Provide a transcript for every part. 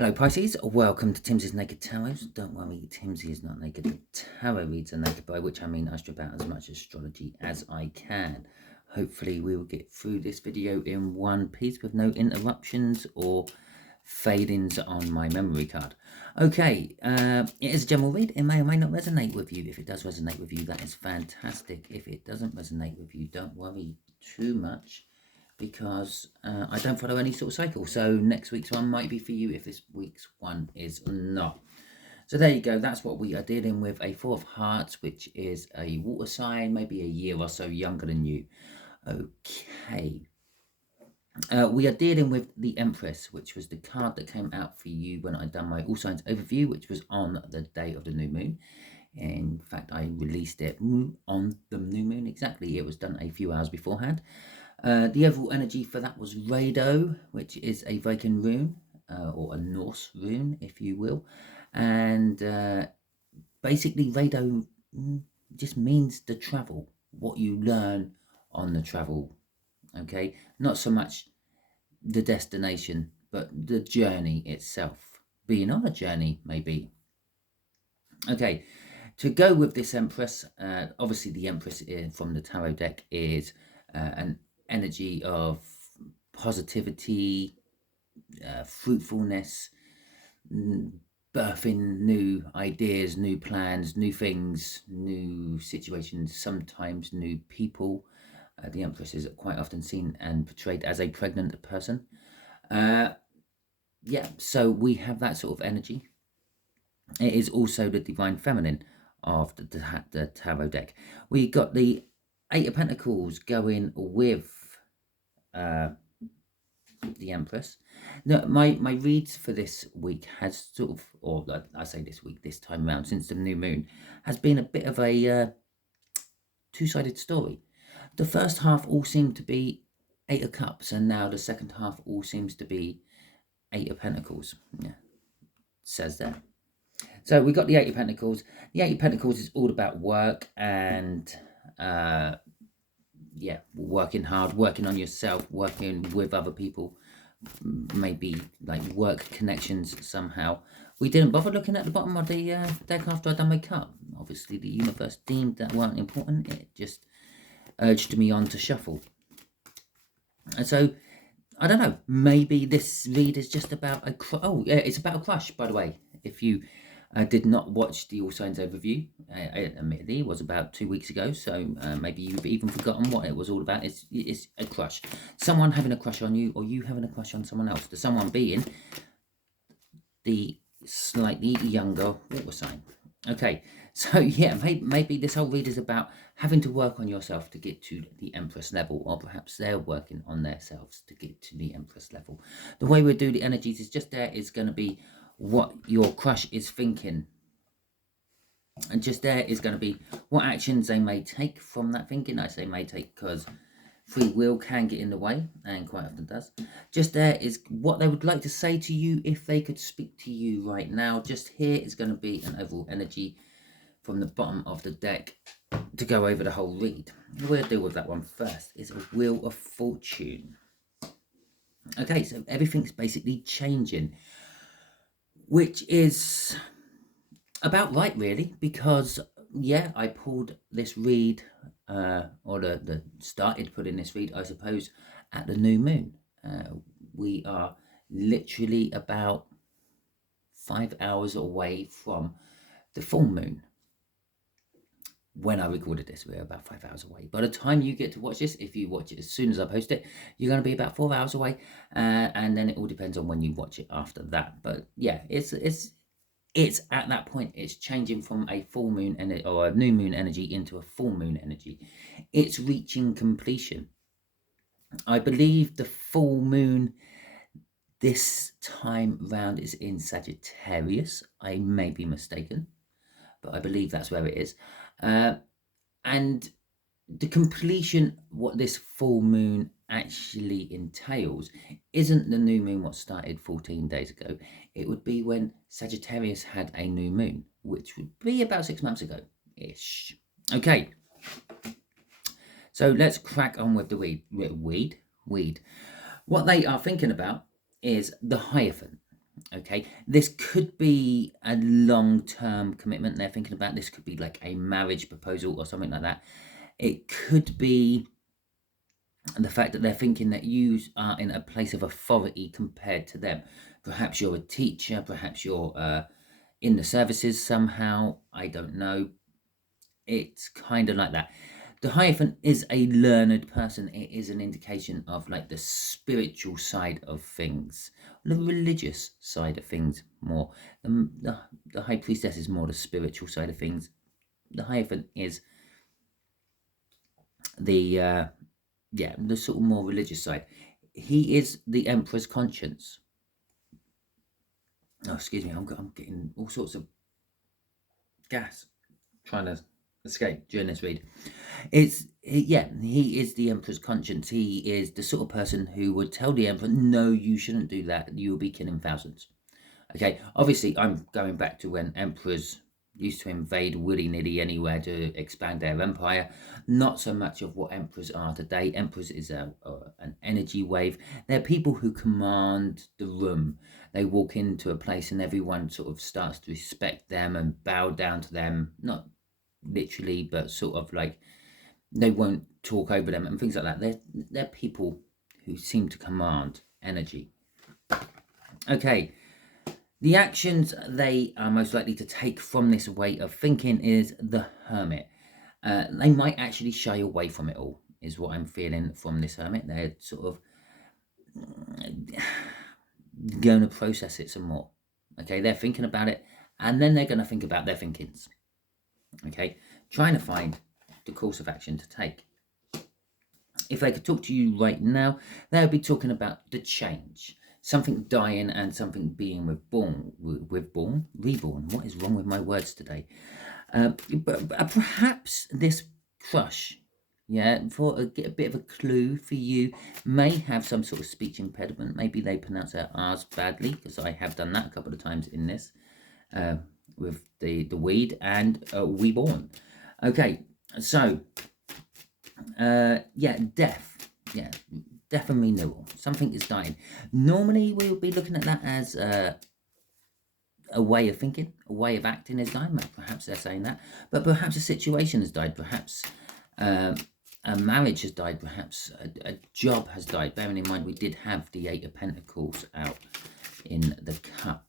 Hello Pisces, welcome to Timsy's Naked Tarot. Don't worry, Timsy is not naked. The tarot reads are naked, by which I mean I strip out as much astrology as I can. Hopefully we will get through this video in one piece with no interruptions or fade-ins on my memory card. Okay, it is a general read. It may or may not resonate with you. If it does resonate with you, that is fantastic. If it doesn't resonate with you, don't worry too much, because I don't follow any sort of cycle. So next week's one might be for you if this week's one is not. So there you go. That's what we are dealing with. A Four of Hearts, which is a water sign, maybe a year or so younger than you. Okay. We are dealing with the Empress, which was the card that came out for you when I done my All Signs overview, which was on the day of the new moon. In fact, I released it on the new moon exactly. It was done a few hours beforehand. The overall energy for that was Rado, which is a Viking rune, or a Norse rune, if you will. And basically, Rado just means the travel, what you learn on the travel. Okay, not so much the destination, but the journey itself. Being on a journey, maybe. Okay, to go with this Empress, obviously the Empress from the tarot deck is an energy of positivity, fruitfulness, birthing new ideas, new plans, new things, new situations, sometimes new people. The Empress is quite often seen and portrayed as a pregnant person. Yeah, so we have that sort of energy. It is also the Divine Feminine of the tarot deck. We got the Eight of Pentacles going with the Empress. Now, my reads for this week has sort of, or I say this week, this time around, since the new moon, has been a bit of a two-sided story. The first half all seemed to be Eight of Cups, and now the second half all seems to be Eight of Pentacles. Yeah, says there. So we got the Eight of Pentacles. The Eight of Pentacles is all about work and yeah, working hard, working on yourself, working with other people, maybe like work connections somehow. We didn't bother looking at the bottom of the deck after I'd done my cut. Obviously the universe deemed that weren't important. It just urged me on to shuffle. And so I don't know, maybe this read is just about a oh yeah, it's about a crush, by the way. If you did not watch the All Signs overview, admittedly it was about 2 weeks ago, so maybe you've even forgotten what it was all about. It's a crush, someone having a crush on you, or you having a crush on someone else. The someone being the slightly younger water sign. Okay, so yeah, maybe this whole read is about having to work on yourself to get to the Empress level, or perhaps they're working on themselves to get to the Empress level. The way we do the energies is just there is going to be what your crush is thinking. And just there is going to be what actions they may take from that thinking. I say may take because free will can get in the way, and quite often does. Just there is what they would like to say to you if they could speak to you right now. Just here is going to be an overall energy from the bottom of the deck to go over the whole read. We'll deal with that one first. It's a Wheel of Fortune. Okay, so everything's basically changing, which is about right, really, because yeah, I pulled this read, or the started putting this read, I suppose, at the new moon. We are literally about 5 hours away from the full moon. When I recorded this, we're about 5 hours away. By the time you get to watch this, if you watch it as soon as I post it, you're going to be about 4 hours away, and then it all depends on when you watch it after that. But yeah, it's at that point, it's changing from a full moon or a new moon energy into a full moon energy. It's reaching completion. I believe the full moon this time round is in Sagittarius. I may be mistaken, but I believe that's where it is. And the completion, what this full moon actually entails, isn't the new moon what started 14 days ago. It would be when Sagittarius had a new moon, which would be about 6 months ago ish. Okay, so let's crack on with the weed. What they are thinking about is the Hierophant. Okay, this could be a long-term commitment they're thinking about. This could be like a marriage proposal or something like that. It could be the fact that they're thinking that you are in a place of authority compared to them. Perhaps you're a teacher, perhaps you're in the services somehow, I don't know. It's kind of like that. The Hierophant is a learned person. It is an indication of like the spiritual side of things, the religious side of things more. The High Priestess is more the spiritual side of things. The Hierophant is the the sort of more religious side. He is the Emperor's conscience. Oh, excuse me, I'm getting all sorts of gas trying to escape during this read. He is the Emperor's conscience. He is the sort of person who would tell the Emperor, no, you shouldn't do that, you will be killing thousands. Okay, obviously I'm going back to when emperors used to invade willy-nilly anywhere to expand their empire. Not so much of what emperors are today. Emperors is an energy wave. They're people who command the room. They walk into a place and everyone sort of starts to respect them and bow down to them. Not literally, but sort of like they won't talk over them and things like that. They're people who seem to command energy. Okay. The actions they are most likely to take from this way of thinking is the Hermit. They might actually shy away from it all, is what I'm feeling from this Hermit. They're sort of going to process it some more. Okay, they're thinking about it, and then they're going to think about their thinkings. Okay, trying to find the course of action to take. If they could talk to you right now, they would be talking about the change. Something dying and something being reborn. What is wrong with my words today? But perhaps this crush, for a bit of a clue for you, may have some sort of speech impediment. Maybe they pronounce their R's badly, because I have done that a couple of times in this with the weed and reborn. Okay, so death. Yeah. Death and renewal. Something is dying. Normally, we'll be looking at that as a way of thinking, a way of acting is dying. Perhaps they're saying that. But perhaps a situation has died. Perhaps a marriage has died. Perhaps a job has died. Bearing in mind, we did have the Eight of Pentacles out in the cup.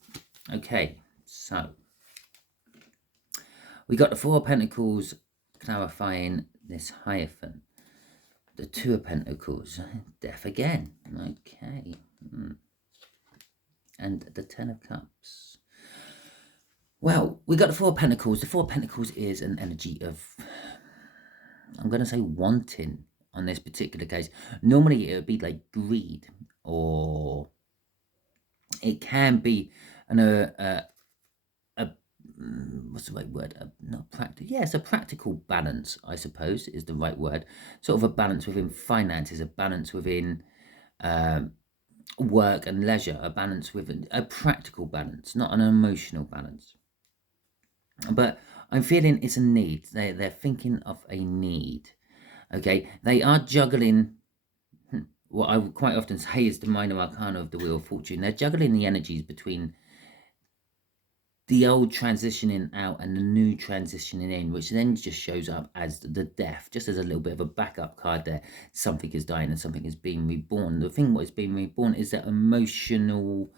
Okay, so we got the Four of Pentacles clarifying this Hierophant. The Two of Pentacles, death again. Okay. And the Ten of Cups. Well, we got the Four of Pentacles. The Four of Pentacles is an energy of, I'm going to say wanting on this particular case. Normally it would be like greed, or it can be what's the right word? Not practical. Yes, a practical balance, I suppose, is the right word. Sort of a balance within finances, a balance within work and leisure, a balance within a practical balance, not an emotional balance. But I'm feeling it's a need. They're thinking of a need. Okay, they are juggling what I would quite often say is the minor arcana of the Wheel of Fortune. They're juggling the energies between the old transitioning out and the new transitioning in, which then just shows up as the death, just as a little bit of a backup card there. Something is dying and something is being reborn. The thing what is being reborn is that emotional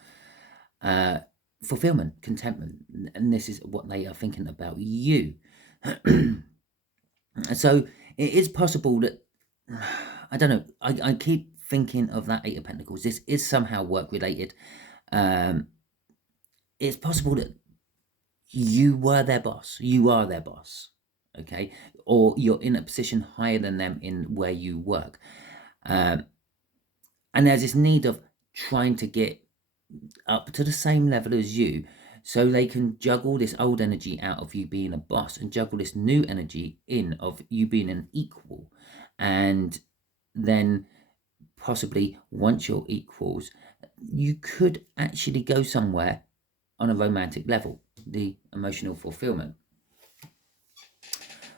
fulfillment, contentment, and this is what they are thinking about you. So it is possible that, I don't know, I keep thinking of that Eight of Pentacles. This is somehow work related. It's possible that you were their boss. You are their boss. Okay. Or you're in a position higher than them in where you work. And there's this need of trying to get up to the same level as you, so they can juggle this old energy out of you being a boss and juggle this new energy in of you being an equal. And then possibly once you're equals, you could actually go somewhere on a romantic level, the emotional fulfillment.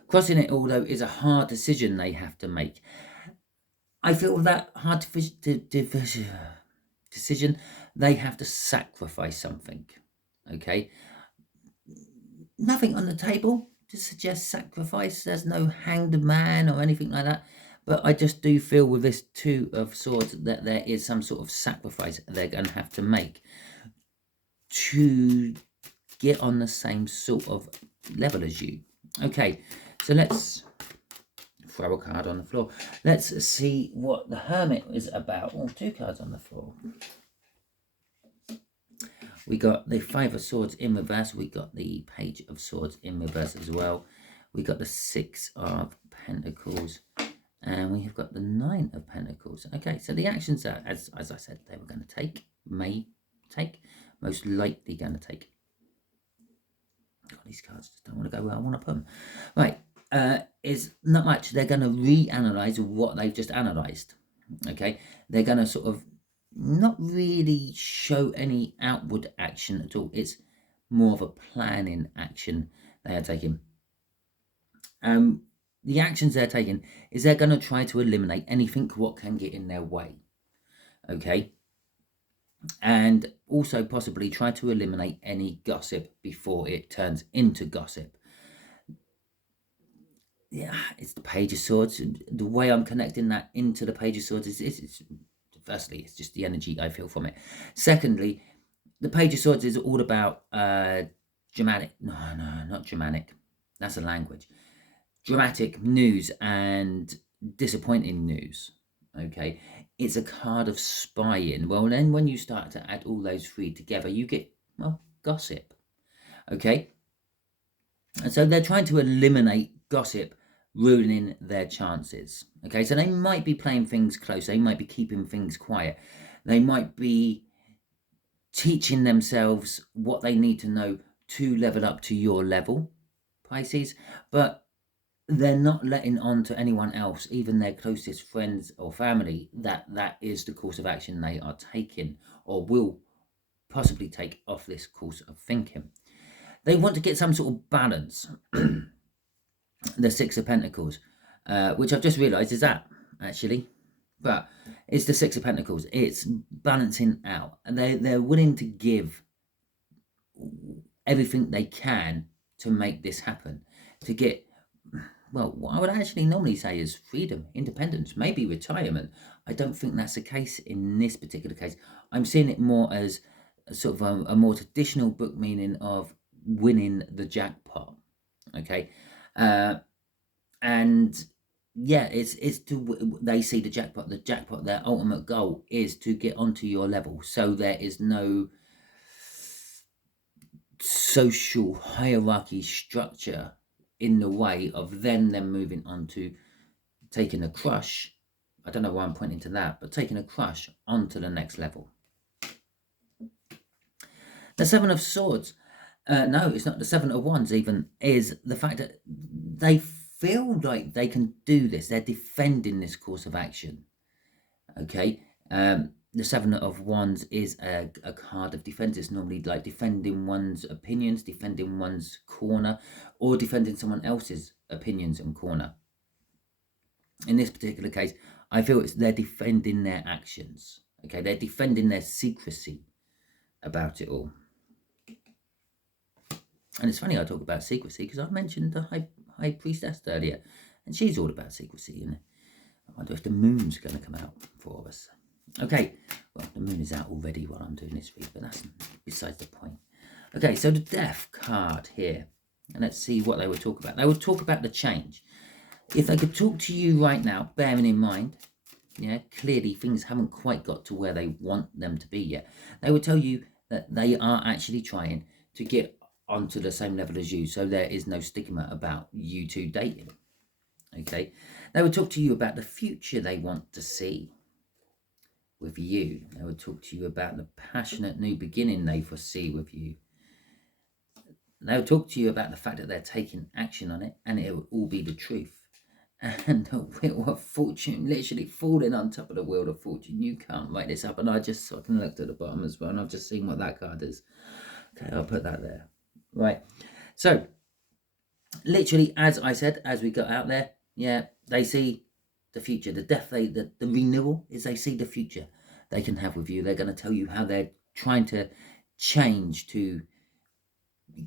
Crossing it all, though, is a hard decision they have to make. I feel that hard decision they have to sacrifice something. Okay, nothing on the table to suggest sacrifice. There's no hanged man or anything like that. But I just do feel with this Two of Swords that there is some sort of sacrifice they're going to have to make to get on the same sort of level as you. Okay, so let's throw a card on the floor. Let's see what the Hermit is about. Oh, 2 cards on the floor. We got the 5 of Swords in reverse. We got the Page of Swords in reverse as well. We got the 6 of Pentacles. And we have got the 9 of Pentacles. Okay, so the actions are, as I said, they were going to take, may take, most likely going to take. God, these cards just don't want to go where I want to put them. Right, is not much. They're going to reanalyze what they've just analysed. Okay, they're going to sort of not really show any outward action at all. It's more of a planning action they are taking. The actions they're taking is they're going to try to eliminate anything what can get in their way. Okay, and also possibly try to eliminate any gossip before it turns into gossip. Yeah, it's the Page of Swords. The way I'm connecting that into the Page of Swords is firstly, it's just the energy I feel from it. Secondly, the Page of Swords is all about dramatic. No, not dramatic. That's a language. Dramatic news and disappointing news. Okay, it's a card of spying. Well, then when you start to add all those 3 together, you get, well, gossip. Okay, and so they're trying to eliminate gossip ruining their chances. Okay, so they might be playing things close. They might be keeping things quiet. They might be teaching themselves what they need to know to level up to your level, Pisces, but they're not letting on to anyone else, even their closest friends or family, that is the course of action they are taking or will possibly take off this course of thinking. They want to get some sort of balance. The 6 of Pentacles, which I've just realised is that, actually. But it's the 6 of Pentacles. It's balancing out. And they're willing to give everything they can to make this happen. To get, well, what I would actually normally say is freedom, independence, maybe retirement. I don't think that's the case in this particular case. I'm seeing it more as sort of a more traditional book meaning of winning the jackpot. Okay. And yeah, it's to, they see the jackpot, their ultimate goal is to get onto your level. So there is no social hierarchy structure in the way of them moving on to taking a crush. I don't know why I'm pointing to that, but taking a crush onto the next level. The 7 of Swords, no, it's not the 7 of Wands even, is the fact that they feel like they can do this. They're defending this course of action. Okay, the 7 of Wands is a card of defense. It's normally like defending one's opinions, defending one's corner, or defending someone else's opinions and corner. In this particular case, I feel they're defending their actions. Okay, they're defending their secrecy about it all. And it's funny I talk about secrecy because I mentioned the High Priestess earlier, and she's all about secrecy. And I wonder if the moon's going to come out for us. Okay, well, the moon is out already while I'm doing this read, but that's besides the point. Okay, so the Death card here, and let's see what they would talk about. They would talk about the change. If they could talk to you right now, bearing in mind, yeah, clearly things haven't quite got to where they want them to be yet. They would tell you that they are actually trying to get onto the same level as you, so there is no stigma about you two dating. Okay, they would talk to you about the future they want to see with you. They would talk to you about the passionate new beginning they foresee with you. They would talk to you about the fact that they're taking action on it, and it will all be the truth. And the Wheel of Fortune literally falling on top of the Wheel of Fortune. You can't write this up, and I just fucking looked at the bottom as well, and I've just seen what that card is. Okay, I'll put that there. Right, so literally, as I said, as we got out there, yeah, they see the future. The renewal is they see the future they can have with you. They're going to tell you how they're trying to change, to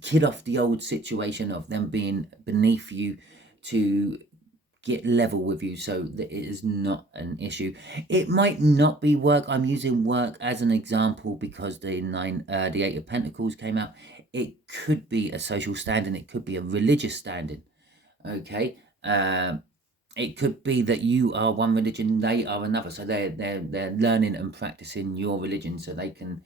kill off the old situation of them being beneath you, to get level with you so that it is not an issue. It might not be work. I'm using work as an example because the Eight of Pentacles came out. It could be a social standing. It could be a religious standing. Okay. It could be that you are one religion, they are another. So they're learning and practicing your religion so they can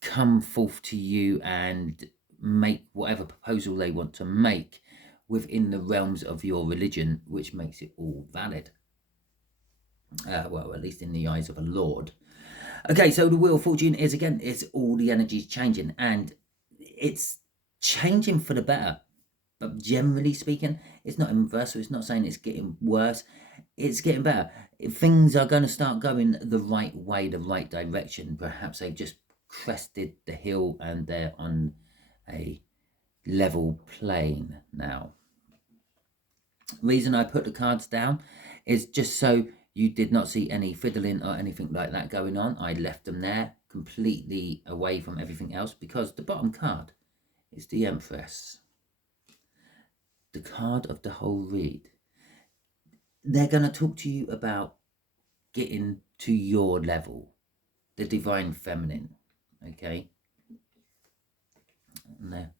come forth to you and make whatever proposal they want to make within the realms of your religion, which makes it all valid. Well, at least in the eyes of a lord. Okay, so the Wheel of Fortune is, again, it's all the energies changing, and it's changing for the better. But generally speaking, it's not universal. It's not saying it's getting worse. It's getting better. Things are going to start going the right way, the right direction. Perhaps they've just crested the hill and they're on a level plane now. Reason I put the cards down is just so you did not see any fiddling or anything like that going on. I left them there completely away from everything else because the bottom card is the Empress. The card of the whole read. They're going to talk to you about getting to your level, the divine feminine, okay? And they're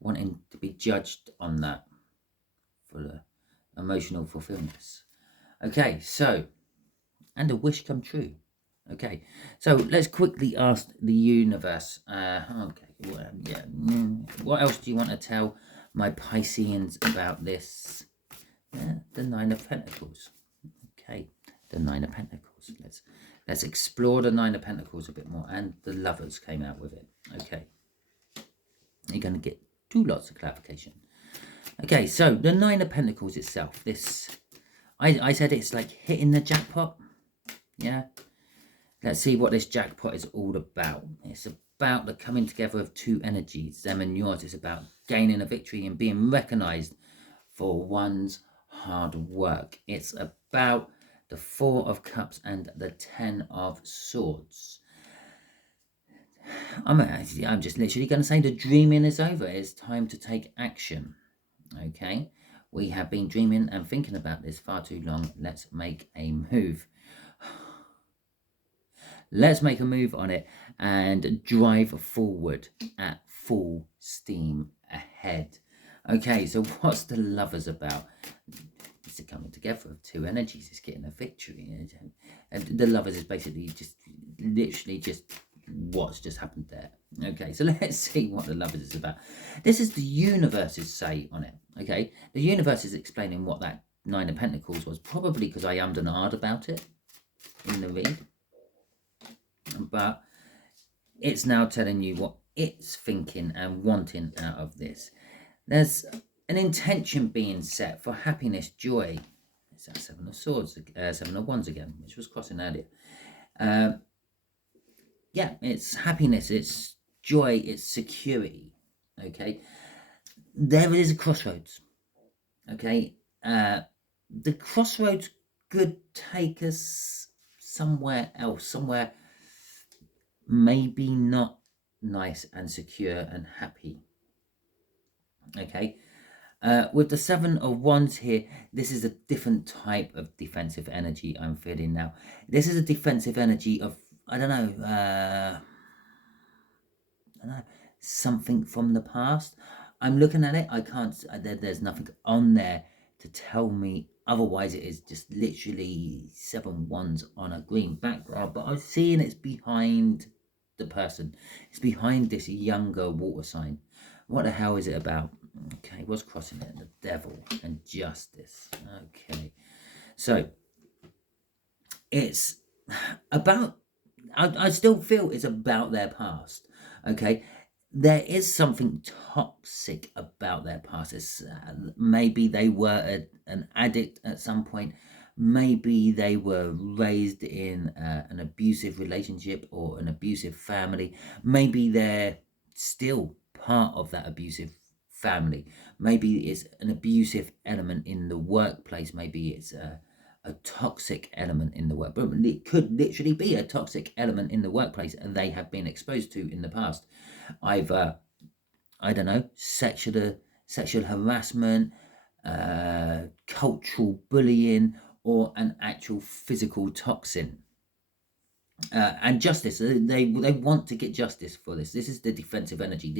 wanting to be judged on that for the emotional fulfillment. Okay, so, and a wish come true. Okay, so let's quickly ask the universe. Okay, well, yeah. What else do you want to tell my Pisceans about this? The Nine of Pentacles. Okay, the Nine of Pentacles. Let's explore the Nine of Pentacles a bit more. And the Lovers came out with it. Okay, you're going to get lots of clarification. Okay, so the Nine of Pentacles itself. This, I said it's like hitting the jackpot. Yeah. Let's see what this jackpot is all about. It's about the coming together of two energies, them and yours. It's about gaining a victory and being recognized for one's hard work. It's about the Four of Cups and the Ten of Swords. I'm just literally going to say the dreaming is over. It's time to take action. Okay? We have been dreaming and thinking about this far too long. Let's make a move. Let's make a move on it and drive forward at full steam ahead. Okay, so what's the Lovers about? It's the coming together of two energies. It's getting a victory. And the Lovers is basically just literally just what's just happened there. Okay, so let's see what the Lovers is about. This is the universe's say on it. Okay, the universe is explaining what that Nine of Pentacles was, probably because I ummed and ahed about it in the read. But it's now telling you what it's thinking and wanting out of this. There's an intention being set for happiness, joy. It's that Seven of Swords, Seven of Wands again, which was crossing earlier. Yeah, it's happiness, it's joy, it's security. Okay, there is a crossroads. Okay, the crossroads could take us somewhere else, somewhere maybe not nice and secure and happy. Okay, with the Seven of Wands here, this is a different type of defensive energy I'm feeling now. This is a defensive energy of, I don't know, something from the past. I'm looking at it, I can't, there's nothing on there to tell me otherwise. It is just literally 7 wands on a green background, but I'm seeing it's behind the person. It's behind this younger water sign. What the hell is it about? Okay, what's crossing it? The Devil and Justice. Okay, so it's about, I still feel it's about their past. Okay, there is something toxic about their past. It's, maybe they were an addict at some point. Maybe they were raised in an abusive relationship or an abusive family. Maybe they're still part of that abusive family. Maybe it's an abusive element in the workplace. Maybe it's a toxic element in the work. But it could literally be a toxic element in the workplace and they have been exposed to in the past. Either, I don't know, sexual harassment, cultural bullying, or an actual physical toxin. And justice, they want to get justice for this. This is the defensive energy.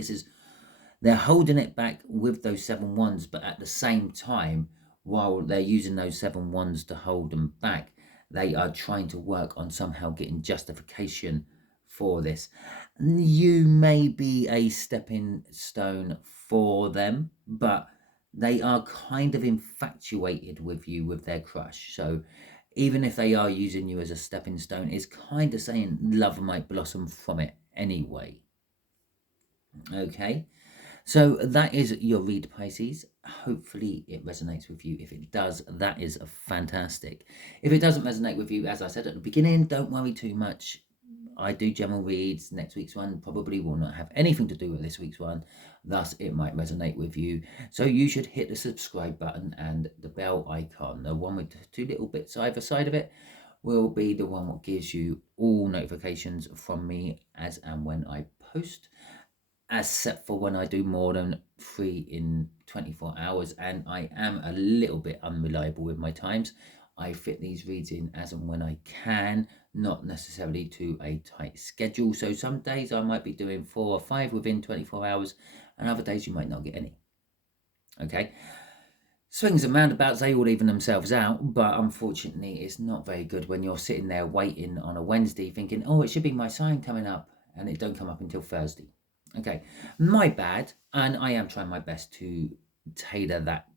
They're holding it back with those 7 wands, but at the same time, while they're using those 7 wands to hold them back, they are trying to work on somehow getting justification for this. You may be a stepping stone for them, but they are kind of infatuated with you, with their crush. So even if they are using you as a stepping stone, it's kind of saying love might blossom from it anyway. Okay, so that is your read, Pisces. Hopefully it resonates with you. If it does, that is fantastic. If it doesn't resonate with you, as I said at the beginning, don't worry too much. I do general reads. Next week's one probably will not have anything to do with this week's one, thus it might resonate with you. So you should hit the subscribe button and the bell icon. The one with 2 little bits either side of it will be the one that gives you all notifications from me as and when I post, except for when I do more than 3 in 24 hours, and I am a little bit unreliable with my times. I fit these reads in as and when I can, not necessarily to a tight schedule. So some days I might be doing 4 or 5 within 24 hours, and other days you might not get any. Okay, swings and roundabouts, they all even themselves out, but unfortunately it's not very good when you're sitting there waiting on a Wednesday thinking, oh, it should be my sign coming up, and it don't come up until Thursday. Okay, my bad, and I am trying my best to tailor that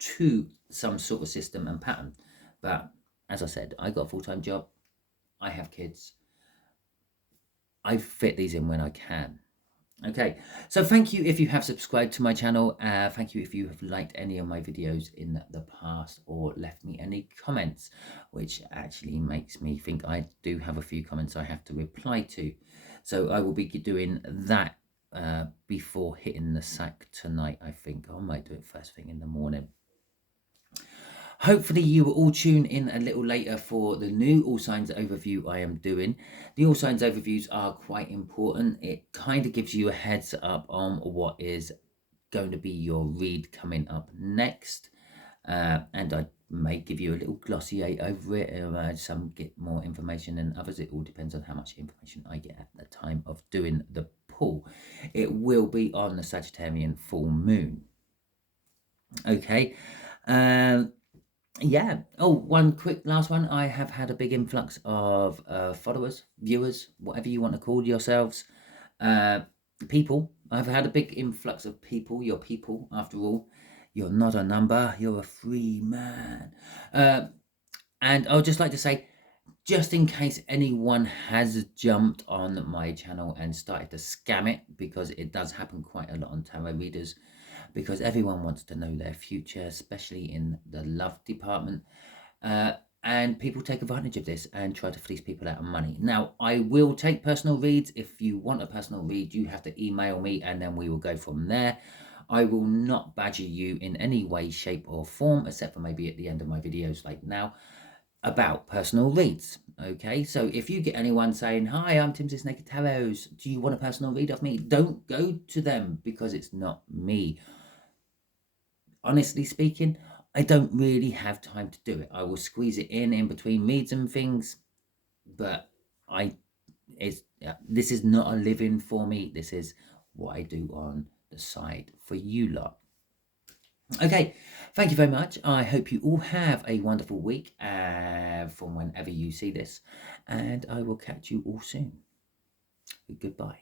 to some sort of system and pattern. But as I said, I got a full-time job, I have kids, I fit these in when I can. Okay, so thank you if you have subscribed to my channel. Thank you if you have liked any of my videos in the past or left me any comments, which actually makes me think I do have a few comments I have to reply to. So I will be doing that before hitting the sack tonight, I think. I might do it first thing in the morning. Hopefully you will all tune in a little later for the new All Signs overview I am doing. The All Signs overviews are quite important. It kind of gives you a heads up on what is going to be your read coming up next. And I may give you a little glossier over it. Some get more information than others. It all depends on how much information I get at the time of doing the pull. It will be on the Sagittarian full moon. Okay. Yeah. Oh, one quick last one. I have had a big influx of followers, viewers, whatever you want to call yourselves. People. I've had a big influx of people. You're people, after all. You're not a number. You're a free man. And I would just like to say, just in case anyone has jumped on my channel and started to scam it, because it does happen quite a lot on tarot readers, because everyone wants to know their future, especially in the love department. And people take advantage of this and try to fleece people out of money. Now, I will take personal reads. If you want a personal read, you have to email me and then we will go from there. I will not badger you in any way, shape or form, except for maybe at the end of my videos like now, about personal reads. Okay, so if you get anyone saying, hi, I'm Timsy Naked Tarot, do you want a personal read of me? Don't go to them, because it's not me. Honestly speaking, I don't really have time to do it. I will squeeze it in between reads and things, but this is not a living for me. This is what I do on the side for you lot. Okay, thank you very much. I hope you all have a wonderful week from whenever you see this, and I will catch you all soon. Goodbye.